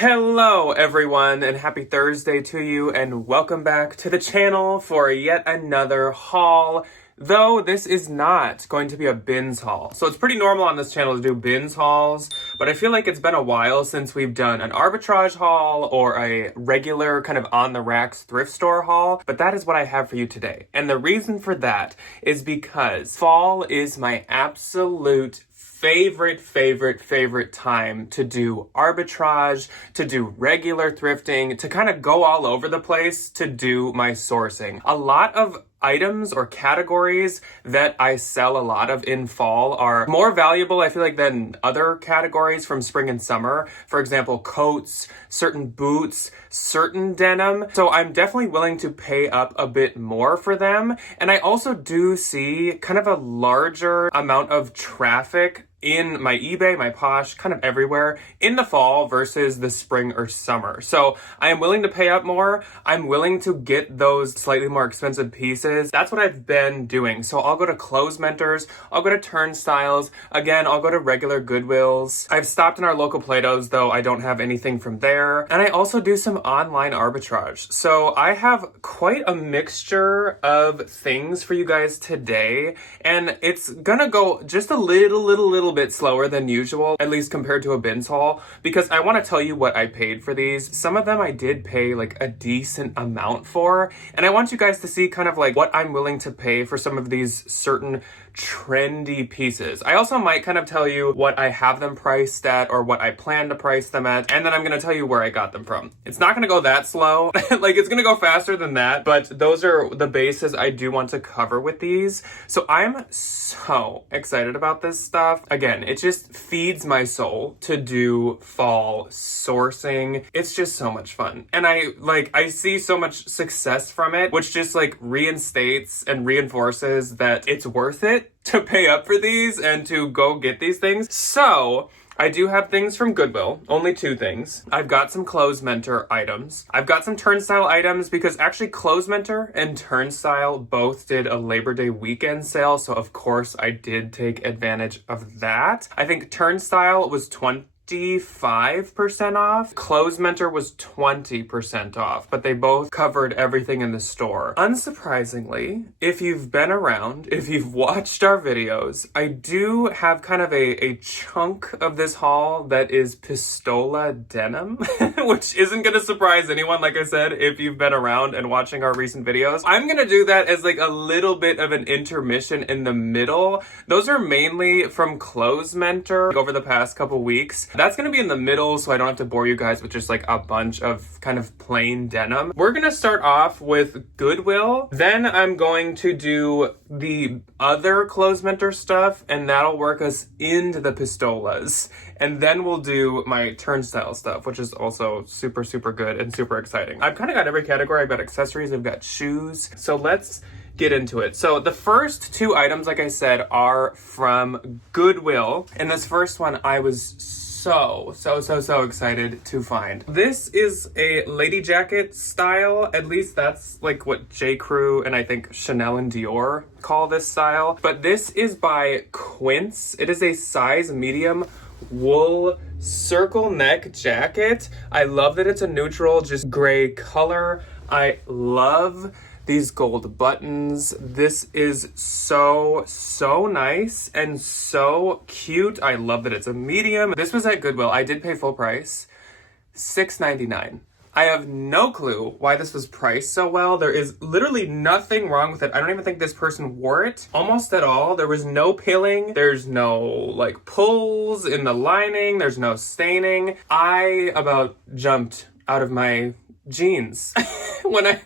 Hello everyone, and happy Thursday to you, and welcome back to the channel for yet another haul. Though this is not going to be a bins haul. So it's pretty normal on this channel to do bins hauls, but I feel like it's been a while since we've done an arbitrage haul or a regular kind of on the racks thrift store haul, but that is what I have for you today. And the reason for that is because fall is my absolute favorite time to do arbitrage, to do regular thrifting, to kind of go all over the place to do my sourcing. A lot of items or categories that I sell a lot of in fall are more valuable, I feel like, than other categories from spring and summer. For example, coats, certain boots, certain denim. So I'm definitely willing to pay up a bit more for them. And I also do see kind of a larger amount of traffic in my eBay, my Posh, kind of everywhere in the fall versus the spring or summer. So I am willing to pay up more. I'm willing to get those slightly more expensive pieces. That's what I've been doing. So I'll go to clothes mentors, I'll go to Turnstyles, again, I'll go to regular Goodwills. I've stopped in our local Plato's, though I don't have anything from there. And I also do some online arbitrage. So I have quite a mixture of things for you guys today. And it's gonna go just a little bit slower than usual, at least compared to a bins haul, because I want to tell you what I paid for these. Some of them I did pay like a decent amount for, and I want you guys to see kind of like what I'm willing to pay for some of these certain trendy pieces. I also might kind of tell you what I have them priced at or what I plan to price them at, and then I'm going to tell you where I got them from. It's not going to go that slow. Like, it's going to go faster than that, but those are the bases I do want to cover with these. So I'm so excited about this stuff. Again, it just feeds my soul to do fall sourcing. It's just so much fun. And I see so much success from it, which just like reinstates and reinforces that it's worth it to pay up for these and to go get these things. So I do have things from Goodwill, only 2 things. I've got some Clothes Mentor items. I've got some Turnstyle items because actually Clothes Mentor and Turnstyle both did a Labor Day weekend sale. So of course I did take advantage of that. I think Turnstyle was 25% off. Clothes Mentor was 20% off, but they both covered everything in the store. Unsurprisingly, if you've been around, if you've watched our videos, I do have kind of a chunk of this haul that is Pistola denim, which isn't gonna surprise anyone, like I said, if you've been around and watching our recent videos. I'm gonna do that as like a little bit of an intermission in the middle. Those are mainly from Clothes Mentor over the past couple weeks. That's going to be in the middle, so I don't have to bore you guys with just like a bunch of kind of plain denim. We're going to start off with Goodwill. Then I'm going to do the other Clothes Mentor stuff, and that'll work us into the Pistolas. And then we'll do my Turnstyle stuff, which is also super good and super exciting. I've kind of got every category. I've got accessories, I've got shoes. So let's get into it. So the first 2 items, like I said, are from Goodwill. And this first one I was so excited to find. This is a lady jacket style. At least that's like what J. Crew and I think Chanel and Dior call this style. But this is by Quince. It is a size medium wool circle neck jacket. I love that it's a neutral, just gray color. I love these gold buttons. This is so nice and so cute. I love that it's a medium. This was at Goodwill. I did pay full price, $6.99. I have no clue why this was priced so well. There is literally nothing wrong with it. I don't even think this person wore it almost at all. There was no pilling. There's no like pulls in the lining. There's no staining. I about jumped out of my jeans when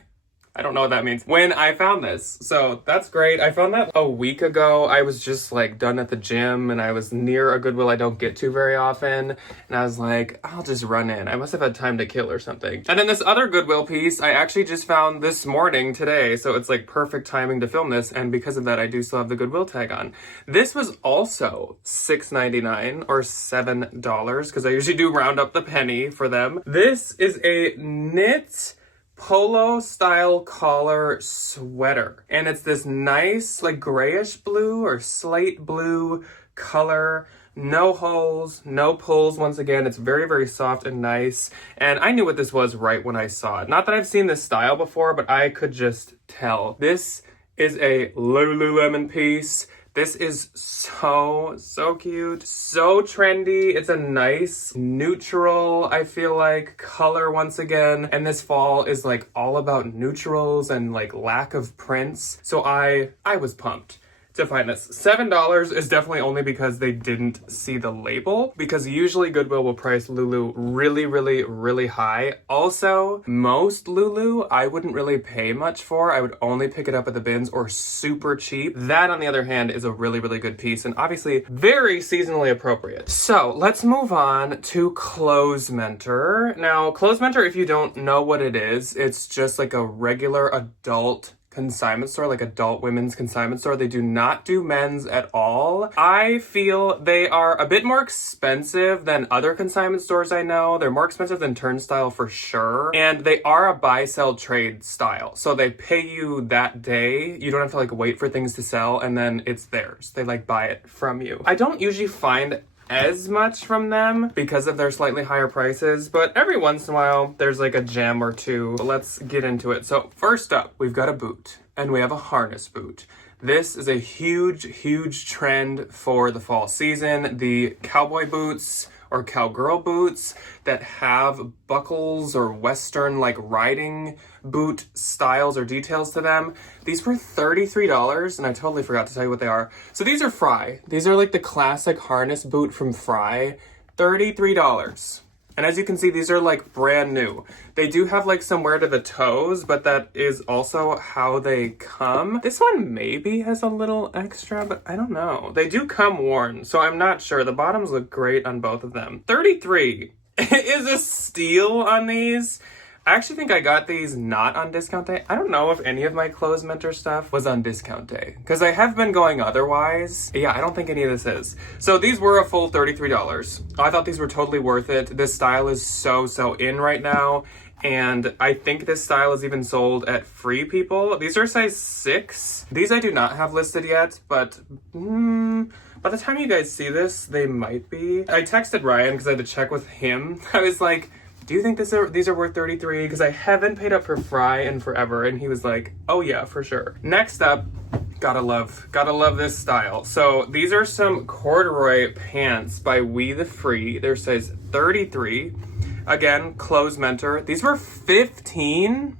I don't know what that means, when I found this. So that's great. I found that a week ago. I was just like done at the gym and I was near a Goodwill I don't get to very often. And I was like, I'll just run in. I must have had time to kill or something. And then this other Goodwill piece, I actually just found this morning today. So it's like perfect timing to film this. And because of that, I do still have the Goodwill tag on. This was also $6.99 or $7 because I usually do round up the penny for them. This is a knit polo style collar sweater, and it's this nice like grayish blue or slate blue color No holes, no pulls. Once again, it's very, very soft and nice. And I knew what this was right when I saw it. Not that I've seen this style before, but I could just tell. This is a Lululemon piece. This is so cute, so trendy. It's a nice neutral, I feel like, color once again. And this fall is like all about neutrals and like lack of prints. So I was pumped to find this. $7 is definitely only because they didn't see the label, because usually Goodwill will price Lulu really high. Also, most Lulu I wouldn't really pay much for. I would only pick it up at the bins or super cheap. That, on the other hand, is a really good piece and obviously very seasonally appropriate. So let's move on to Clothes Mentor. Now, Clothes Mentor, if you don't know what it is, it's just like a regular adult consignment store, like adult women's consignment store. They do not do men's at all. I feel they are a bit more expensive than other consignment stores I know. They're more expensive than Turnstyle for sure. And they are a buy, sell, trade style. So they pay you that day. You don't have to like wait for things to sell and then it's theirs. They like buy it from you. I don't usually find as much from them because of their slightly higher prices, but every once in a while there's like a gem or two. Let's get into it. So first up, we've got a boot, and we have a harness boot. This is a huge trend for the fall season. The cowboy boots or cowgirl boots that have buckles or Western like riding boot styles or details to them. These were $33, and I totally forgot to tell you what they are. So these are Fry. These are like the classic harness boot from Fry. $33. And as you can see, these are like brand new. They do have like some wear to the toes, but that is also how they come. This one maybe has a little extra, but I don't know. They do come worn, so I'm not sure. The bottoms look great on both of them. $33 is a steal on these. I actually think I got these not on discount day. I don't know if any of my Clothes Mentor stuff was on discount day, because I have been going otherwise. Yeah, I don't think any of this is. So these were a full $33. I thought these were totally worth it. This style is so in right now. And I think this style is even sold at Free People. These are size 6. These I do not have listed yet, but by the time you guys see this, they might be. I texted Ryan because I had to check with him. I was like, do you think these are worth $33? Because I haven't paid up for Fry in forever. And he was like, oh yeah, for sure. Next up, gotta love this style. So these are some corduroy pants by We the Free. They're size 33. Again, Clothes Mentor. These were $15.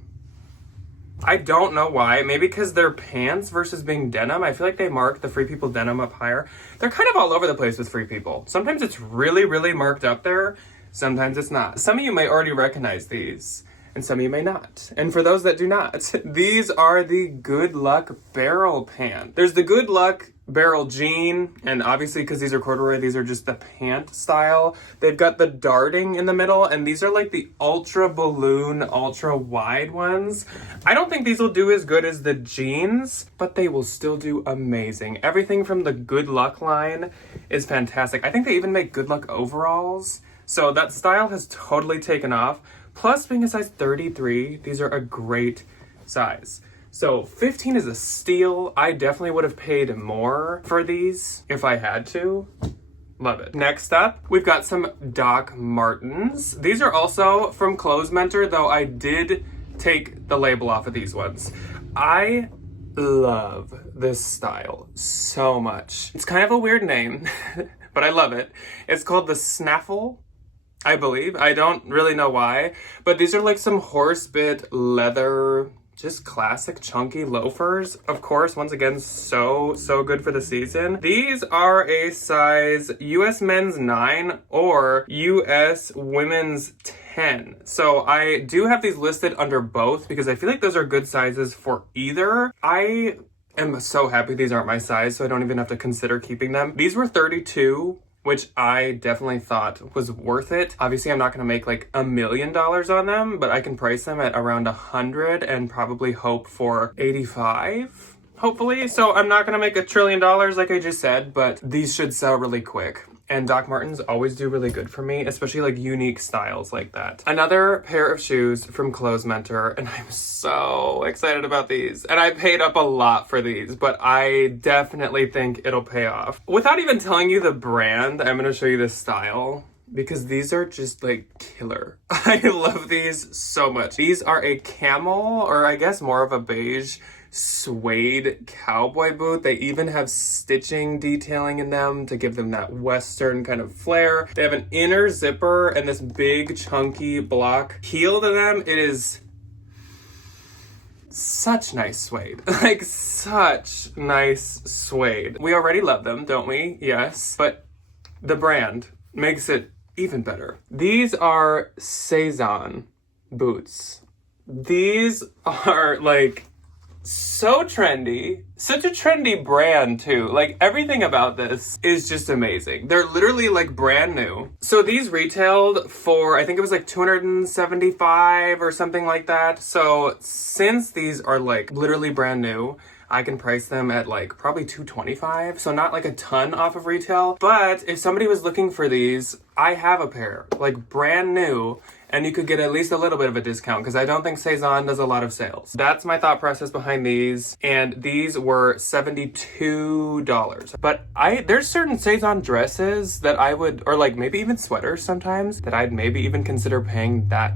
I don't know why. Maybe because they're pants versus being denim. I feel like they mark the Free People denim up higher. They're kind of all over the place with Free People. Sometimes it's really marked up there. Sometimes it's not. Some of you may already recognize these, and some of you may not. And for those that do not, these are the Good Luck Barrel Pant. There's the Good Luck Barrel Jean, and obviously because these are corduroy, these are just the pant style. They've got the darting in the middle, and these are like the ultra balloon, ultra wide ones. I don't think these will do as good as the jeans, but they will still do amazing. Everything from the Good Luck line is fantastic. I think they even make Good Luck overalls. So that style has totally taken off. Plus, being a size 33, these are a great size. So 15 is a steal. I definitely would have paid more for these if I had to. Love it. Next up, we've got some Doc Martens. These are also from Clothes Mentor, though I did take the label off of these ones. I love this style so much. It's kind of a weird name, but I love it. It's called the Snaffle, I believe. I don't really know why, but these are like some horse bit leather, just classic chunky loafers. Of course, once again, so good for the season. These are a size US men's 9 or US women's 10. So I do have these listed under both because I feel like those are good sizes for either. I am so happy these aren't my size, so I don't even have to consider keeping them. These were 32. Which I definitely thought was worth it. Obviously, I'm not gonna make like $1 million on them, but I can price them at around 100 and probably hope for 85. hopefully. So I'm not gonna make $1 trillion like I just said, but these should sell really quick. And Doc Martens always do really good for me, especially like unique styles like that. Another pair of shoes from Clothes Mentor, and I'm so excited about these. And I paid up a lot for these, but I definitely think it'll pay off. Without even telling you the brand, I'm gonna show you the style, because these are just like killer. I love these so much. These are a camel, or I guess more of a beige suede cowboy boot. They even have stitching detailing in them to give them that western kind of flair. They have an inner zipper and this big chunky block heel to them. It is such nice suede. Like such nice suede. We already love them, don't we? Yes. But the brand makes it even better. These are Cezanne boots. These are like so trendy, such a trendy brand too. Like everything about this is just amazing. They're literally like brand new. So these retailed for, I think it was like $275 or something like that. So since these are like literally brand new, I can price them at like probably $225. So not like a ton off of retail. But if somebody was looking for these, I have a pair like brand new, and you could get at least a little bit of a discount because I don't think Cezanne does a lot of sales. That's my thought process behind these, and these were $72. But there's certain Cezanne dresses that I would, or like maybe even sweaters sometimes, that I'd maybe even consider paying that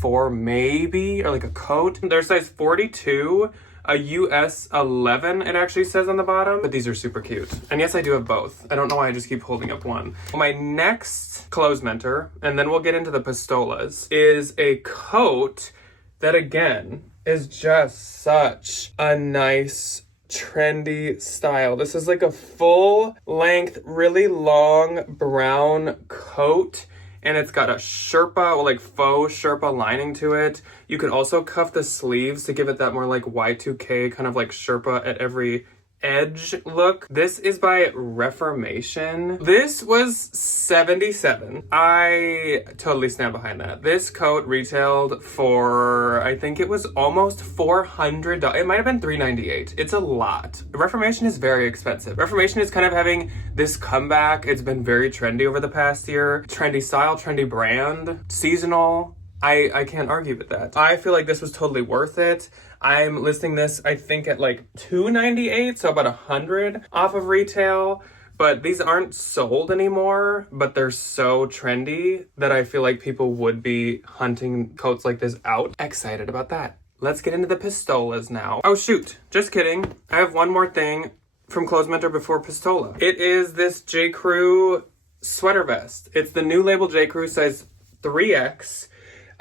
for maybe, or like a coat. They're size 42. A US 11, it actually says on the bottom, but these are super cute. And yes, I do have both. I don't know why I just keep holding up one. My next Clothes Mentor, and then we'll get into the Pistolas, is a coat that again is just such a nice trendy style. This is like a full length, really long brown coat. And it's got a Sherpa, or like faux Sherpa lining to it. You could also cuff the sleeves to give it that more like Y2K kind of like Sherpa at every edge look. This is by Reformation. This was $77. I totally stand behind that. This coat retailed for, I think it was almost $400. It might have been $398. It's a lot. Reformation is very expensive. Reformation is kind of having this comeback. It's been very trendy over the past year. Trendy style, trendy brand, seasonal. I can't argue with that. I feel like this was totally worth it. I'm listing this, I think, at like $298, so about $100 off of retail. But these aren't sold anymore, but they're so trendy that I feel like people would be hunting coats like this out. Excited about that. Let's get into the Pistolas now. Oh shoot, just kidding. I have one more thing from Clothes Mentor before Pistola. It is this J. Crew sweater vest. It's the new label J. Crew size 3X.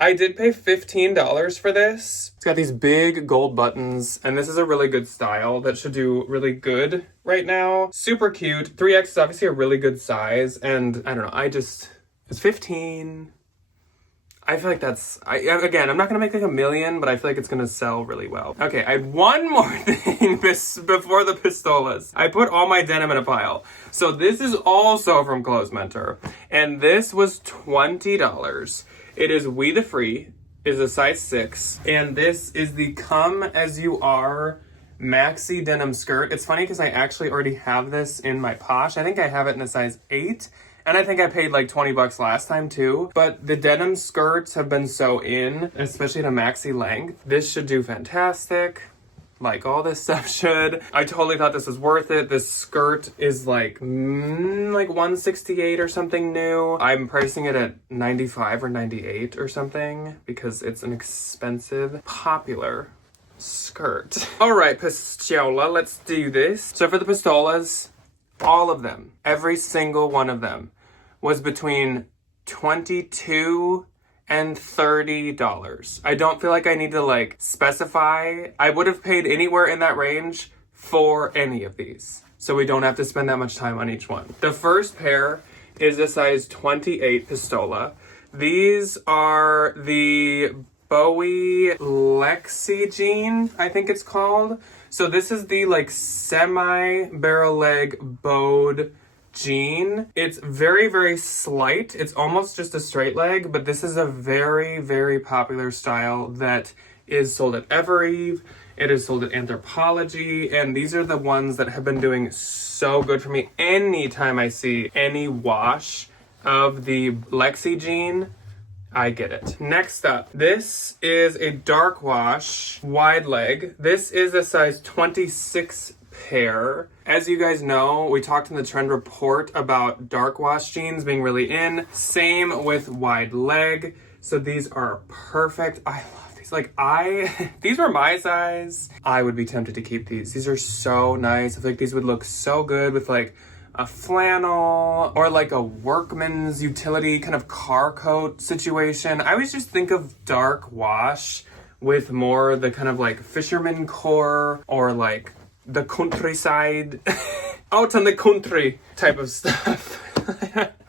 I did pay $15 for this. It's got these big gold buttons, and this is a really good style that should do really good right now. Super cute. 3X is obviously a really good size, and I don't know, it's 15. I feel like again, I'm not gonna make like $1 million, but I feel like it's gonna sell really well. Okay, I had one more thing before the Pistolas. I put all my denim in a pile. So this is also from Clothes Mentor, and this was $20. It is We the Free, is a size 6, and this is the Come As You Are maxi denim skirt. It's funny because I actually already have this in my Posh. I think I have it in a size 8, and I think I paid like $20 last time too. But the denim skirts have been so in, especially at a maxi length. This should do fantastic. Like all this stuff should. I totally thought this was worth it. This skirt is like $168 or something new. I'm pricing it at $95 or $98 or something because it's an expensive, popular skirt. All right, Pistola, let's do this. So for the Pistolas, all of them, every single one of them was between $22 and $30. I don't feel like I need to like specify. I would have paid anywhere in that range for any of these, so we don't have to spend that much time on each one. The first pair is a size 28 Pistola. These are the Bowie Lexi jean, I think it's called. So this is the like semi-barrel leg bowed jean. It's very, very slight. It's almost just a straight leg, but this is a very, very popular style that is sold at Evereve. It is sold at Anthropologie, and these are the ones that have been doing so good for me. Anytime I see any wash of the Lexi jean, I get it. Next up, this is a dark wash wide leg. This is a size 26 pair. As you guys know, we talked in the trend report about dark wash jeans being really in. Same with wide leg. So these are perfect. I love these. Like these were my size. I would be tempted to keep these. These are so nice. I feel like these would look so good with like a flannel or like a workman's utility kind of car coat situation. I always just think of dark wash with more the kind of like fisherman core or like the countryside, out in the country type of stuff.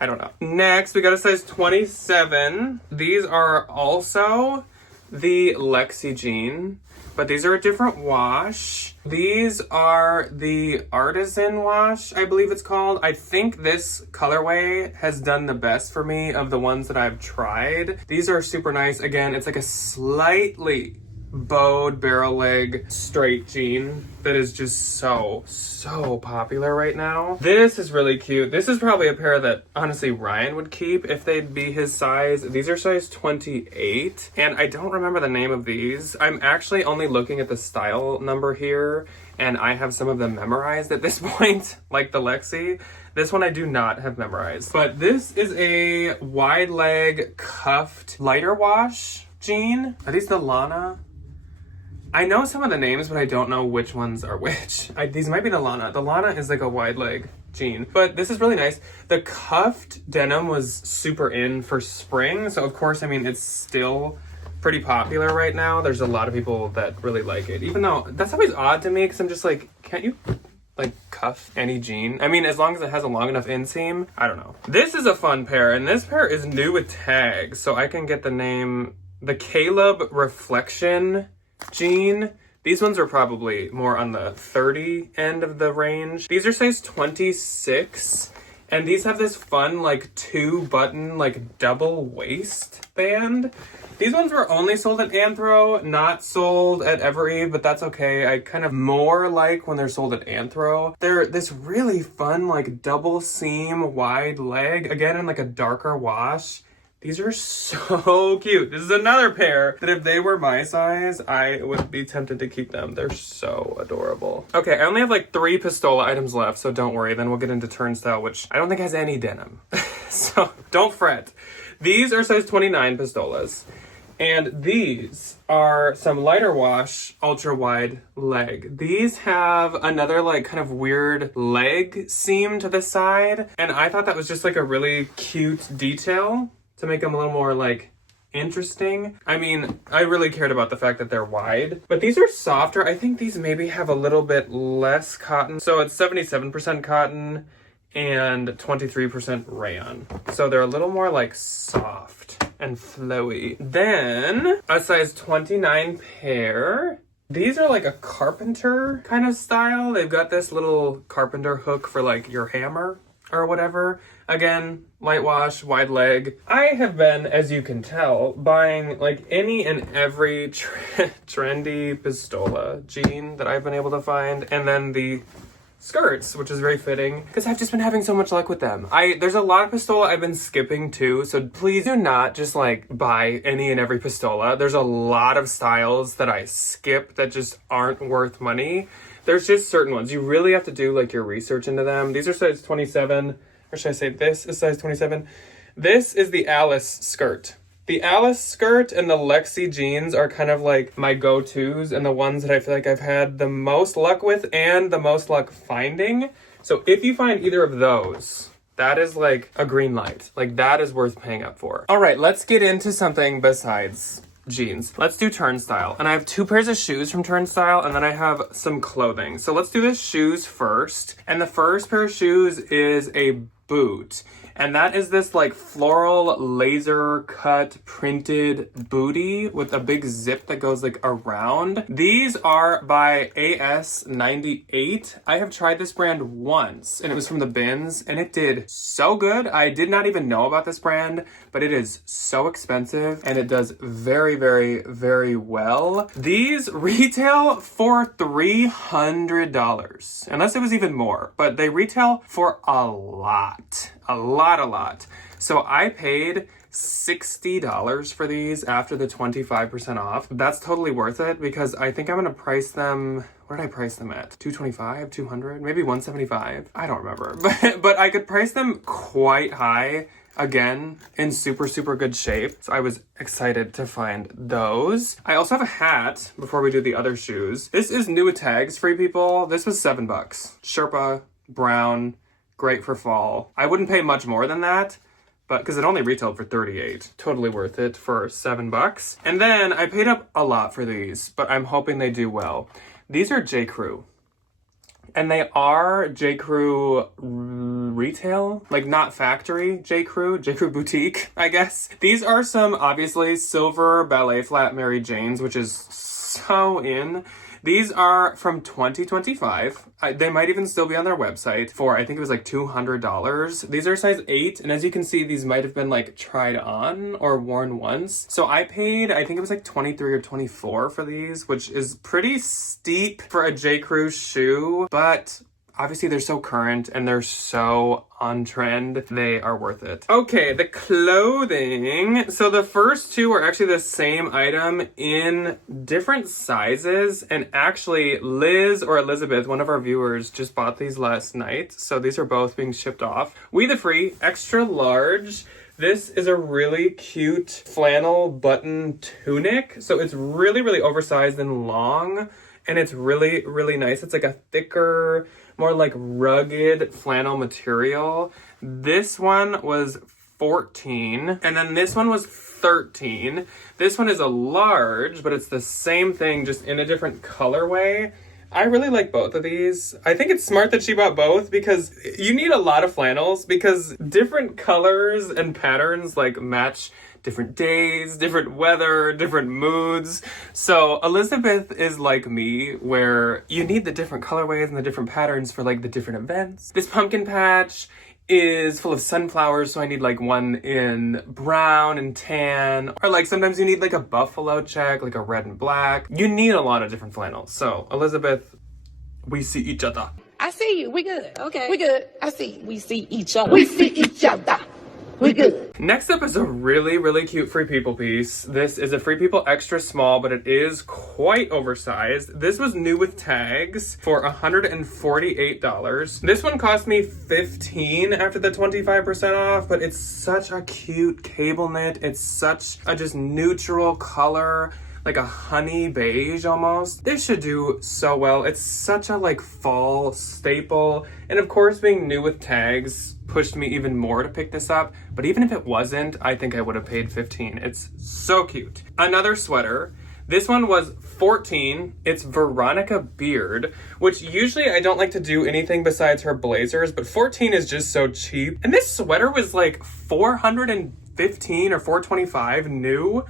I don't know. Next, we got a size 27. These are also the Lexi jean, but these are a different wash. These are the artisan wash, I believe it's called. I think this colorway has done the best for me of the ones that I've tried. These are super nice. Again, it's like a slightly bowed barrel leg straight jean that is just so popular right now. This is really cute. This is probably a pair that honestly Ryan would keep if they'd be his size. These are size 28 and I don't remember the name of these. I'm actually only looking at the style number here and I have some of them memorized at this point, like the Lexi. This one I do not have memorized. But this is a wide leg cuffed lighter wash jean. Are these the Lana? I know some of the names, but I don't know which ones are which. These might be the Lana. The Lana is like a wide leg jean, but this is really nice. The cuffed denim was super in for spring. So of course, I mean, it's still pretty popular right now. There's a lot of people that really like it, even though that's always odd to me because I'm just like, can't you like cuff any jean? I mean, as long as it has a long enough inseam, I don't know. This is a fun pair and this pair is new with tags. So I can get the name, the Caleb Reflection jean. These ones are probably more on the 30 end of the range. These are size 26 and these have this fun like 2-button like double waistband. These ones were only sold at Anthro, not sold at Evereve, but that's okay. I kind of more like when they're sold at Anthro. They're this really fun like double seam wide leg, again in like a darker wash. These are so cute. This is another pair that if they were my size, I would be tempted to keep them. They're so adorable. Okay, I only have like 3 Pistola items left, so don't worry. Then we'll get into Turnstyle, which I don't think has any denim. So don't fret. These are size 29 Pistolas. And these are some lighter wash, ultra wide leg. These have another like kind of weird leg seam to the side. And I thought that was just like a really cute detail to make them a little more like interesting. I mean, I really cared about the fact that they're wide, but these are softer. I think these maybe have a little bit less cotton. So it's 77% cotton and 23% rayon. So they're a little more like soft and flowy. Then a size 29 pair. These are like a carpenter kind of style. They've got this little carpenter hook for like your hammer or whatever. Again, light wash, wide leg. I have been, as you can tell, buying like any and every trendy Pistola jean that I've been able to find. And then the skirts, which is very fitting because I've just been having so much luck with them. There's a lot of Pistola I've been skipping too, so please do not just like buy any and every Pistola. There's a lot of styles that I skip that just aren't worth money. There's just certain ones. You really have to do like your research into them. These are size 27. Or should I say this is size 27? This is the Alice skirt. The Alice skirt and the Lexi jeans are kind of like my go-tos and the ones that I feel like I've had the most luck with and the most luck finding. So if you find either of those, that is like a green light. Like that is worth paying up for. All right, let's get into something besides jeans. Let's do Turnstyle. And I have 2 pairs of shoes from Turnstyle and then I have some clothing. So let's do the shoes first. And the first pair of shoes is a boot. And that is this like floral laser cut printed booty with a big zip that goes like around. These are by AS98. I have tried this brand once and it was from the bins and it did so good. I did not even know about this brand, but it is so expensive and it does very, very, very well. These retail for $300, unless it was even more, but they retail for a lot. So I paid $60 for these after the 25% off. That's totally worth it because I think I'm gonna price them, where did I price them at? 225, 200, maybe 175. I don't remember, but I could price them quite high, again, in super, super good shape. So I was excited to find those. I also have a hat before we do the other shoes. This is new with tags, Free People. This was $7. Sherpa, brown, great for fall. I wouldn't pay much more than that, but because it only retailed for $38. Totally worth it for $7. And then I paid up a lot for these, but I'm hoping they do well. These are J. Crew. And they are J. Crew retail, like not factory J. Crew boutique, I guess. These are some obviously silver ballet flat Mary Janes, which is so in. These are from 2025. They might even still be on their website for, I think it was like $200. These are size 8, and as you can see, these might have been like tried on or worn once. So I paid, I think it was like 23 or 24 for these, which is pretty steep for a J. Crew shoe, but obviously they're so current and they're so on trend, they are worth it. Okay, the clothing. So the first two are actually the same item in different sizes. And actually Liz or Elizabeth, one of our viewers, just bought these last night. So these are both being shipped off. We the Free, extra large. This is a really cute flannel button tunic. So it's really, really oversized and long. And it's really, really nice. It's like a thicker, more like rugged flannel material. This one was $14, and then this one was $13. This one is a large, but it's the same thing, just in a different colorway. I really like both of these. I think it's smart that she bought both because you need a lot of flannels because different colors and patterns like match different days, different weather, different moods. So Elizabeth is like me, where you need the different colorways and the different patterns for like the different events. This pumpkin patch is full of sunflowers, so I need like one in brown and tan, or like sometimes you need like a buffalo check, like a red and black. You need a lot of different flannels. So Elizabeth, we see each other. I see you. We good. Okay. We good. I see. We see each other. We see each other. We good. Next up is a really, really cute Free People piece. This is a Free People extra small, but it is quite oversized. This was new with tags for $148. This one cost me $15 after the 25% off, but it's such a cute cable knit. It's such a just neutral color, like a honey beige almost. This should do so well. It's such a like fall staple. And of course, being new with tags pushed me even more to pick this up. But even if it wasn't, I think I would have paid $15. It's so cute. Another sweater. This one was $14. It's Veronica Beard, which usually I don't like to do anything besides her blazers, but $14 is just so cheap. And this sweater was like $415 or $425 new,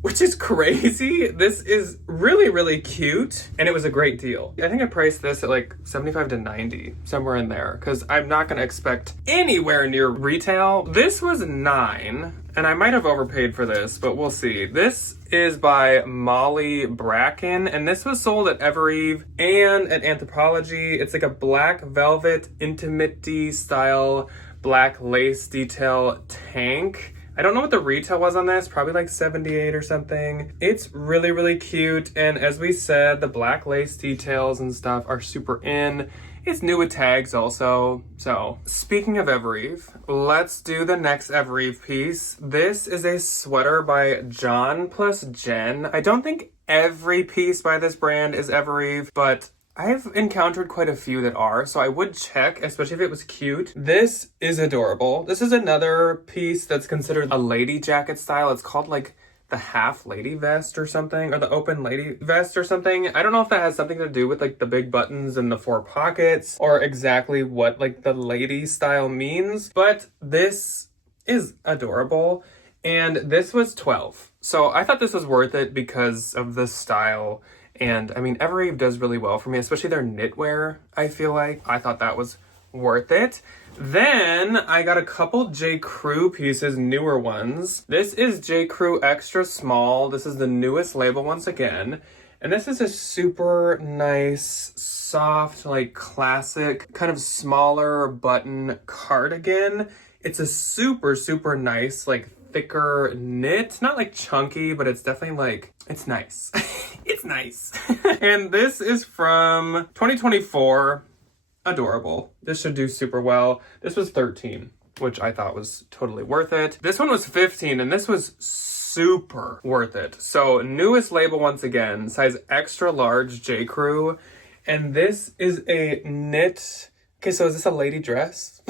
which is crazy. This is really, really cute, and it was a great deal. I think I priced this at like 75 to 90, somewhere in there, because I'm not gonna expect anywhere near retail. This was $9, and I might have overpaid for this, but we'll see. This is by Molly Bracken, and this was sold at Evereve and at Anthropologie. It's like a black velvet intimate style black lace detail tank. I don't know what the retail was on this, probably like 78 or something. It's really, really cute. And as we said, the black lace details and stuff are super in. It's new with tags also. So speaking of Evereve, let's do the next Evereve piece. This is a sweater by John plus Jen. I don't think every piece by this brand is Evereve, but I've encountered quite a few that are, so I would check, especially if it was cute. This is adorable. This is another piece that's considered a lady jacket style. It's called like the half lady vest or something, or the open lady vest or something. I don't know if that has something to do with like the big buttons and the 4 pockets, or exactly what like the lady style means, but this is adorable. And this was $12. So I thought this was worth it because of the style. And I mean, Evereve does really well for me, especially their knitwear, I feel like. I thought that was worth it. Then I got a couple J. Crew pieces, newer ones. This is J. Crew extra small. This is the newest label once again. And this is a super nice, soft, like classic, kind of smaller button cardigan. It's a super, super nice, like thicker knit. Not like chunky, but it's definitely like, it's nice. It's nice. And this is from 2024. Adorable. This should do super well. This was 13, which I thought was totally worth it. This one was 15, and this was super worth it. So newest label once again, size extra large J. Crew. And this is a knit. Okay, so is this a lady dress?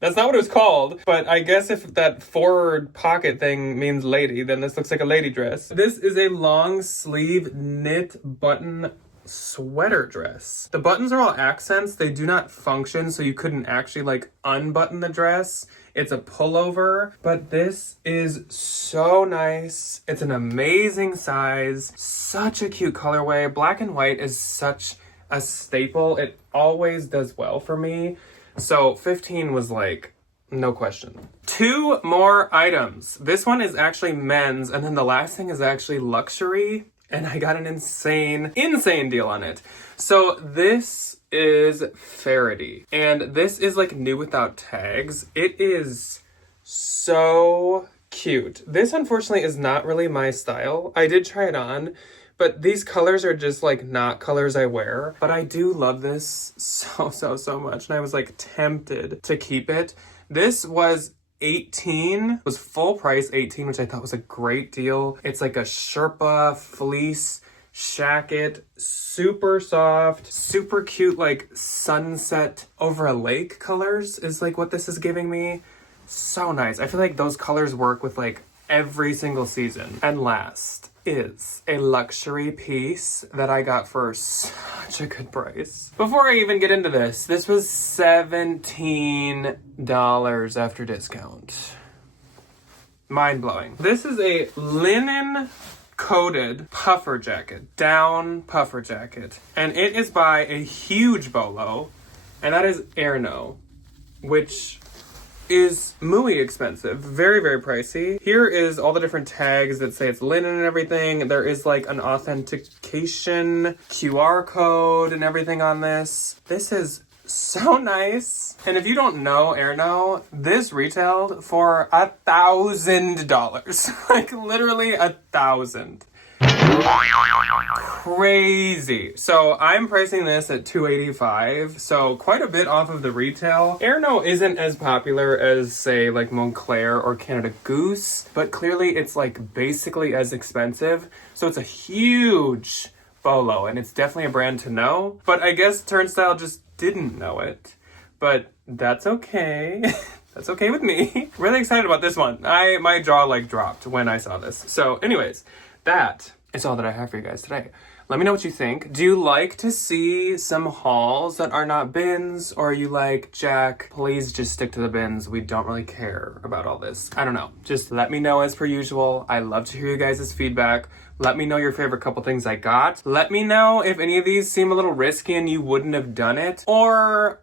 That's not what it was called, but I guess if that forward pocket thing means lady, then this looks like a lady dress. This is a long sleeve knit button sweater dress. The buttons are all accents. They do not function, so you couldn't actually like unbutton the dress. It's a pullover, but this is so nice. It's an amazing size, such a cute colorway. Black and white is such a staple. It always does well for me. So 15 was like, no question. 2 more items. This one is actually men's, and then the last thing is actually luxury, and I got an insane deal on it. So this is Faraday, and this is like new without tags. It is so cute. This unfortunately is not really my style. I did try it on, but these colors are just like not colors I wear. But I do love this so much. And I was like tempted to keep it. This was 18, was full price 18, which I thought was a great deal. It's like a Sherpa fleece shacket, super soft, super cute, like sunset over a lake colors is like what this is giving me. So nice. I feel like those colors work with like every single season. And last is a luxury piece that I got for such a good price. Before I even get into this, this was $17 after discount. Mind-blowing. This is a linen coated puffer jacket, down puffer jacket. And it is by a huge bolo, and that is Erno, which is muy expensive, very pricey. Here is all the different tags that say it's linen and everything. There is like an authentication QR code and everything on this. This is so nice. And if you don't know Erno, this retailed for $1,000. Like literally 1,000. Crazy. So I'm pricing this at $285, so quite a bit off of the retail. Erno isn't as popular as say like Moncler or Canada Goose, but clearly it's like basically as expensive. So it's a huge bolo, and it's definitely a brand to know. But I guess Turnstyle just didn't know it. But that's okay. That's okay with me. Really excited about this one. My jaw like dropped when I saw this. So anyways, that is all that I have for you guys today. Let me know what you think. Do you like to see some hauls that are not bins? Or are you like, Jack, please just stick to the bins. We don't really care about all this. I don't know. Just let me know as per usual. I love to hear you guys' feedback. Let me know your favorite couple things I got. Let me know if any of these seem a little risky and you wouldn't have done it. Or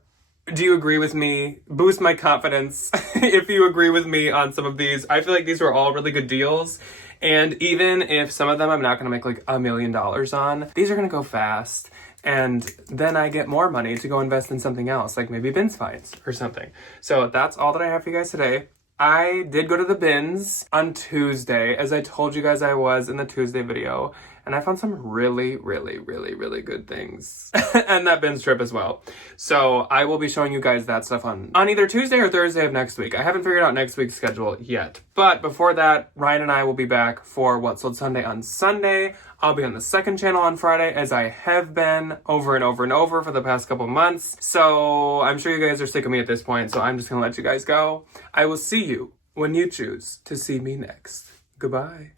do you agree with me? Boost my confidence if you agree with me on some of these. I feel like these were all really good deals. And even if some of them I'm not going to make like $1 million on, these are going to go fast. And then I get more money to go invest in something else, like maybe bins finds or something. So that's all that I have for you guys today. I did go to the bins on Tuesday, as I told you guys I was in the Tuesday video. And I found some really good things. And that bins trip as well. So I will be showing you guys that stuff on either Tuesday or Thursday of next week. I haven't figured out next week's schedule yet. But before that, Ryan and I will be back for What Sold Sunday on Sunday. I'll be on the second channel on Friday, as I have been over and over for the past couple months. So I'm sure you guys are sick of me at this point, so I'm just gonna let you guys go. I will see you when you choose to see me next. Goodbye.